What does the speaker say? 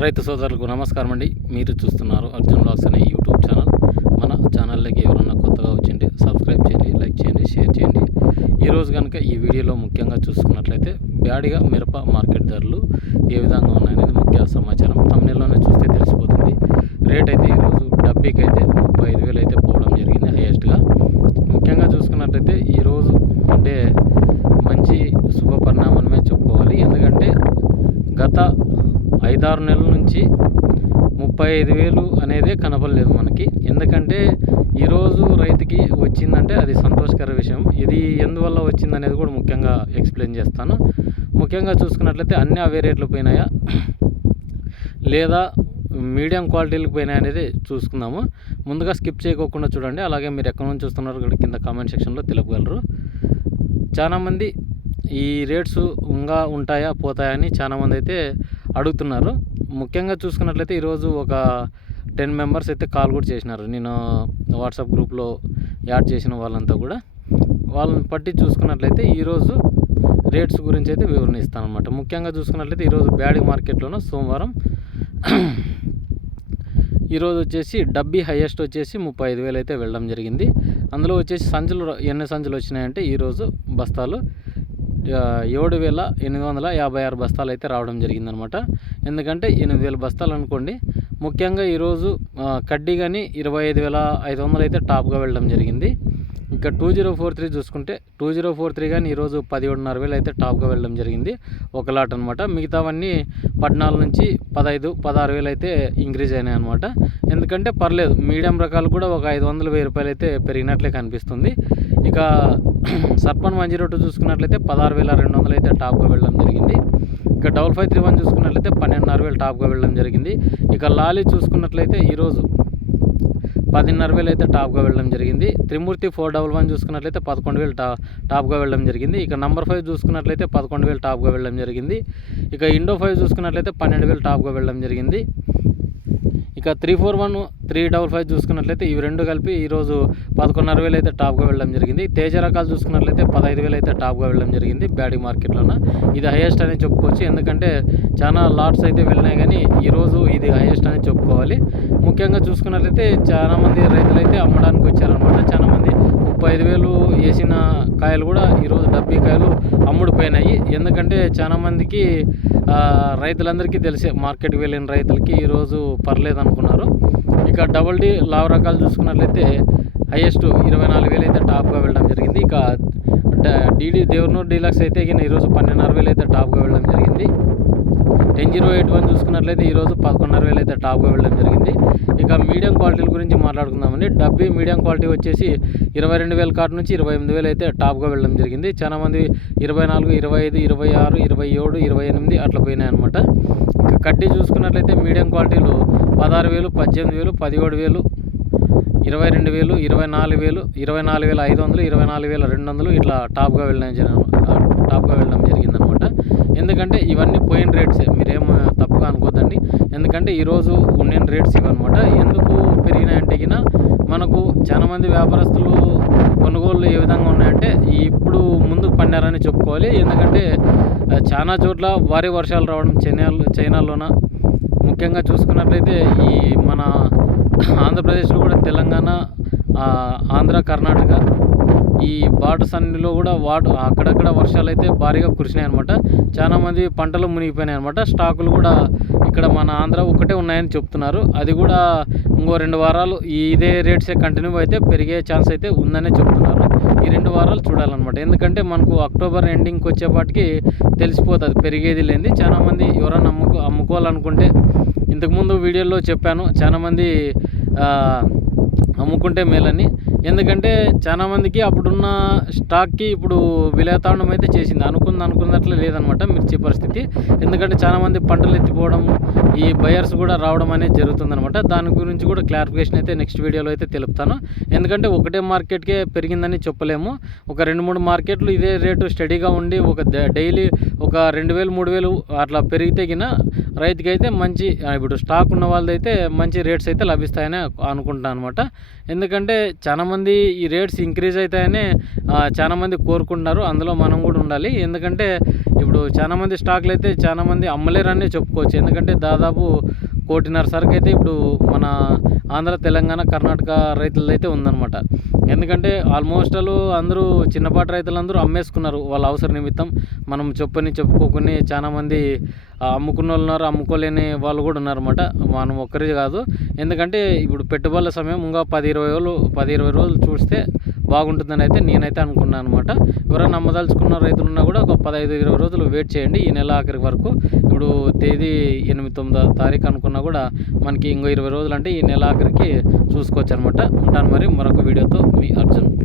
రైతు సోదరులకు నమస్కారం అండి. మీరు చూస్తున్నారు అర్జున్ వ్లాగ్స్ అనే యూట్యూబ్ ఛానల్. మన ఛానల్లోకి ఎవరన్నా కొత్తగా వచ్చింటే సబ్స్క్రైబ్ చేయండి, లైక్ చేయండి, షేర్ చేయండి. ఈరోజు కనుక ఈ వీడియోలో ముఖ్యంగా చూసుకున్నట్లయితే బ్యాడిగా మిరప మార్కెట్ ధరలు ఏ విధంగా ఉన్నాయనేది ముఖ్య సమాచారం థంబ్నెయిల్లోనే చూస్తే తెలిసిపోతుంది. రేట్ అయితే ఈరోజు డబ్బీకి అయితే 35,000 అయితే పోవడం జరిగింది హైయెస్ట్గా. ముఖ్యంగా చూసుకున్నట్లయితే ఈరోజు అంటే మంచి శుభ పరిణామమే చెప్పుకోవాలి. ఎందుకంటే గత 5-6 నెలల నుంచి 35,000 అనేదే కనపడలేదు మనకి. ఎందుకంటే ఈరోజు రైతుకి వచ్చిందంటే అది సంతోషకర విషయం. ఇది ఎందువల్ల వచ్చిందనేది కూడా ముఖ్యంగా ఎక్స్ప్లెయిన్ చేస్తాను. ముఖ్యంగా చూసుకున్నట్లయితే అన్ని అవే రేట్లు పోయినాయా లేదా మీడియం క్వాలిటీలకు పోయినాయి అనేది చూసుకుందాము. ముందుగా స్కిప్ చేయకోకుండా చూడండి. అలాగే మీరు ఎక్కడి నుంచి చూస్తున్నారో కూడా కింద కామెంట్ సెక్షన్లో తెలుపగలరు. చాలామంది ఈ రేట్స్ ఇంకా ఉంటాయా పోతాయా అని చాలామంది అయితే అడుగుతున్నారు. ముఖ్యంగా చూసుకున్నట్లయితే ఈరోజు ఒక 10 మెంబర్స్ అయితే కాల్ కూడా చేసినారు. నేను వాట్సాప్ గ్రూప్లో యాడ్ చేసిన వాళ్ళంతా కూడా వాళ్ళని పట్టి చూసుకున్నట్లయితే ఈరోజు రేట్స్ గురించి అయితే వివరణ ఇస్తాను అనమాట. ముఖ్యంగా చూసుకున్నట్లయితే ఈరోజు బ్యాడి మార్కెట్లోనూ సోమవారం ఈరోజు వచ్చేసి డబ్బీ హైయెస్ట్ వచ్చేసి 35,000 అయితే వెళ్ళడం జరిగింది. అందులో వచ్చేసి సంచులు ఎన్ని సంచులు వచ్చినాయంటే ఈరోజు బస్తాలు 7,856 బస్తాలు అయితే రావడం జరిగిందనమాట. ఎందుకంటే 8,000 బస్తాలు అనుకోండి. ముఖ్యంగా ఈరోజు కడ్డీ కానీ 25,500 అయితే టాప్గా వెళ్ళడం జరిగింది. ఇంకా 2043 చూసుకుంటే 2043 కానీ ఈరోజు 17,500 అయితే టాప్గా వెళ్ళడం జరిగింది ఒక లాట్ అనమాట. మిగతావన్నీ 14 నుంచి 15, 16,000 అయితే ఇంక్రీజ్ అయినాయి అనమాట. ఎందుకంటే పర్లేదు, మీడియం రకాలు కూడా ఒక 500-1000 రూపాయలు అయితే పెరిగినట్లే కనిపిస్తుంది. ఇక సర్పన్ 102 చూసుకున్నట్లయితే 16,200 అయితే టాప్గా వెళ్ళడం జరిగింది. ఇక 5531 చూసుకున్నట్లయితే 12,500 టాప్గా వెళ్ళడం జరిగింది. ఇక లాలీ చూసుకున్నట్లయితే ఈరోజు 10,500 అయితే టాప్గా వెళ్ళడం జరిగింది. త్రిమూర్తి 411 చూసుకున్నట్లయితే 11,000 టాప్గా వెళ్ళడం జరిగింది. ఇక నంబర్ 5 చూసుకున్నట్లయితే 11,000 టాప్గా వెళ్ళడం జరిగింది. ఇక ఇండో 5 చూసుకున్నట్లయితే 12,000 టాప్గా వెళ్ళడం జరిగింది. ఇక 341, 355 చూసుకున్నట్లయితే ఇవి రెండు కలిపి ఈరోజు 11,500 అయితే టాప్గా వెళ్ళడం జరిగింది. తేజ రకాలు చూసుకున్నట్లయితే 15,000 అయితే టాప్గా వెళ్ళడం జరిగింది బ్యాడీ మార్కెట్లోన. ఇది హైయెస్ట్ అని చెప్పుకోవచ్చు. ఎందుకంటే చాలా లాట్స్ అయితే వెళ్ళినాయి కానీ ఈరోజు ఇది హైయెస్ట్ అని చెప్పుకోవాలి. ముఖ్యంగా చూసుకున్నట్లయితే చాలామంది రైతులు అయితే అమ్మడానికి వచ్చారనమాట. చాలామంది 35,000 వేసిన కాయలు కూడా ఈరోజు డబ్బీ కాయలు అమ్ముడిపోయినాయి. ఎందుకంటే చాలామందికి రైతులందరికీ తెలిసే మార్కెట్కి వెళ్ళిన రైతులకి ఈరోజు పర్లేదు అనుకున్నారు. ఇక డబుల్ డి లావ్ రకాలు చూసుకున్నట్లయితే హైయెస్ట్ 24,000 అయితే టాప్గా వెళ్ళడం జరిగింది. ఇక డీడీ దేవనూరు డీలక్స్ అయితే ఈరోజు 12,500 అయితే టాప్గా వెళ్ళడం జరిగింది. 10,081 చూసుకున్నట్లయితే ఈరోజు 11,500 అయితే టాప్గా వెళ్ళడం జరిగింది. ఇక మీడియం క్వాలిటీల గురించి మాట్లాడుకుందామండి. డబ్బీ మీడియం క్వాలిటీ వచ్చేసి 22,000 కాటు నుంచి 28,000 అయితే టాప్గా వెళ్ళడం జరిగింది. చాలామంది 24, 25, 26, 27, 28 అట్లా పోయినాయి అనమాట. ఇక కడ్డీ చూసుకున్నట్లయితే మీడియం క్వాలిటీలు 16,000, 18,000, 17,000, 22,000, 24,000, 24,500, 24,200 ఇట్లా టాప్గా వెళ్ళడం జరిగిందనమాట. ఎందుకంటే ఇవన్నీ పోయిన రేట్సే, మీరేం తప్పుగా అనుకోద్దండి. ఎందుకంటే ఈరోజు ఉన్న రేట్స్ ఇవన్నమాట. ఎందుకు పెరిగినాయంటే మనకు చాలామంది వ్యాపారస్తులు కొనుగోళ్ళు ఏ విధంగా ఉన్నాయంటే ఇప్పుడు ముందుకు పడినారని చెప్పుకోవాలి. ఎందుకంటే చాలా చోట్ల భారీ వర్షాలు రావడం చైనాలోన ముఖ్యంగా చూసుకున్నట్లయితే ఈ మన ఆంధ్రప్రదేశ్లో కూడా తెలంగాణ, ఆంధ్ర, కర్ణాటక ఈ బార్డర్స్ అన్నిలో కూడా అక్కడక్కడ వర్షాలు అయితే భారీగా కురిసినాయి అనమాట. చాలామంది పంటలు మునిగిపోయినాయి అనమాట. స్టాకులు కూడా ఇక్కడ మన ఆంధ్ర ఒక్కటే ఉన్నాయని చెప్తున్నారు. అది కూడా ఇంకో 2 వారాలు ఇదే రేట్సే కంటిన్యూ అయితే పెరిగే ఛాన్స్ అయితే ఉందనే చెప్తున్నారు. ఈ 2 వారాలు చూడాలన్నమాట. ఎందుకంటే మనకు అక్టోబర్ ఎండింగ్కి వచ్చేపాటికి తెలిసిపోతుంది పెరిగేది లేనిది. చాలామంది ఎవరైనా అమ్ముకోవాలనుకుంటే ఇంతకుముందు వీడియోలో చెప్పాను, చాలామంది అమ్ముకుంటే మేలని. ఎందుకంటే చాలామందికి అప్పుడున్న స్టాక్కి ఇప్పుడు విలేతాండం అయితే చేసింది. అనుకున్నట్లు లేదనమాట మిర్చి పరిస్థితి. ఎందుకంటే చాలామంది పంటలు ఎత్తిపోవడం, ఈ బయర్స్ కూడా రావడం అనేది జరుగుతుందనమాట. దాని గురించి కూడా క్లారిఫికేషన్ అయితే నెక్స్ట్ వీడియోలో అయితే తెలుపుతాను. ఎందుకంటే ఒకటే మార్కెట్కే పెరిగిందని చెప్పలేము. ఒక 2-3 మార్కెట్లు ఇదే రేటు స్టడీగా ఉండి ఒక డైలీ ఒక 2,000, 3,000 అట్లా పెరిగితే రైతుకి అయితే మంచి, ఇప్పుడు స్టాక్ ఉన్న వాళ్ళదైతే మంచి రేట్స్ అయితే లభిస్తాయని అనుకుంటాను అనమాట. ఎందుకంటే చాలామంది చాలామంది ఈ రేట్స్ ఇంక్రీజ్ అవుతాయని చాలామంది కోరుకుంటున్నారు. అందులో మనం కూడా ఉండాలి. ఎందుకంటే ఇప్పుడు చాలామంది స్టాకులు అయితే చాలామంది అమ్మలేరని చెప్పుకోవచ్చు. ఎందుకంటే దాదాపు 1,50,00,000 సరుకు అయితే ఇప్పుడు మన ఆంధ్ర, తెలంగాణ, కర్ణాటక రైతులదైతే ఉందన్నమాట. ఎందుకంటే ఆల్మోస్ట్ అందరూ చిన్నపాటి రైతులందరూ అమ్మేసుకున్నారు వాళ్ళ అవసర నిమిత్తం. మనం చెప్పుకోకుని చాలామంది అమ్ముకున్న వాళ్ళు ఉన్నారు, అమ్ముకోలేని వాళ్ళు కూడా ఉన్నారన్నమాట. మనం ఒక్కరి కాదు. ఎందుకంటే ఇప్పుడు పెట్టుబడుల సమయం ఇంకా 10-20 రోజులు చూస్తే బాగుంటుందని అయితే నేనైతే అనుకున్నాను అనమాట. ఎవరైనా అమ్మదలుచుకున్న రైతులు ఉన్నా కూడా ఒక 15-20 రోజులు వెయిట్ చేయండి. ఈ నెల ఆఖరి వరకు ఇప్పుడు తేదీ 8-9 తారీఖు అనుకున్నా కూడా మనకి ఇంకో 20 రోజులు అంటే ఈ నెల ఆఖరికి చూసుకోవచ్చు అనమాట. ఉంటాను మరి మరొక వీడియోతో మీ అర్జున్.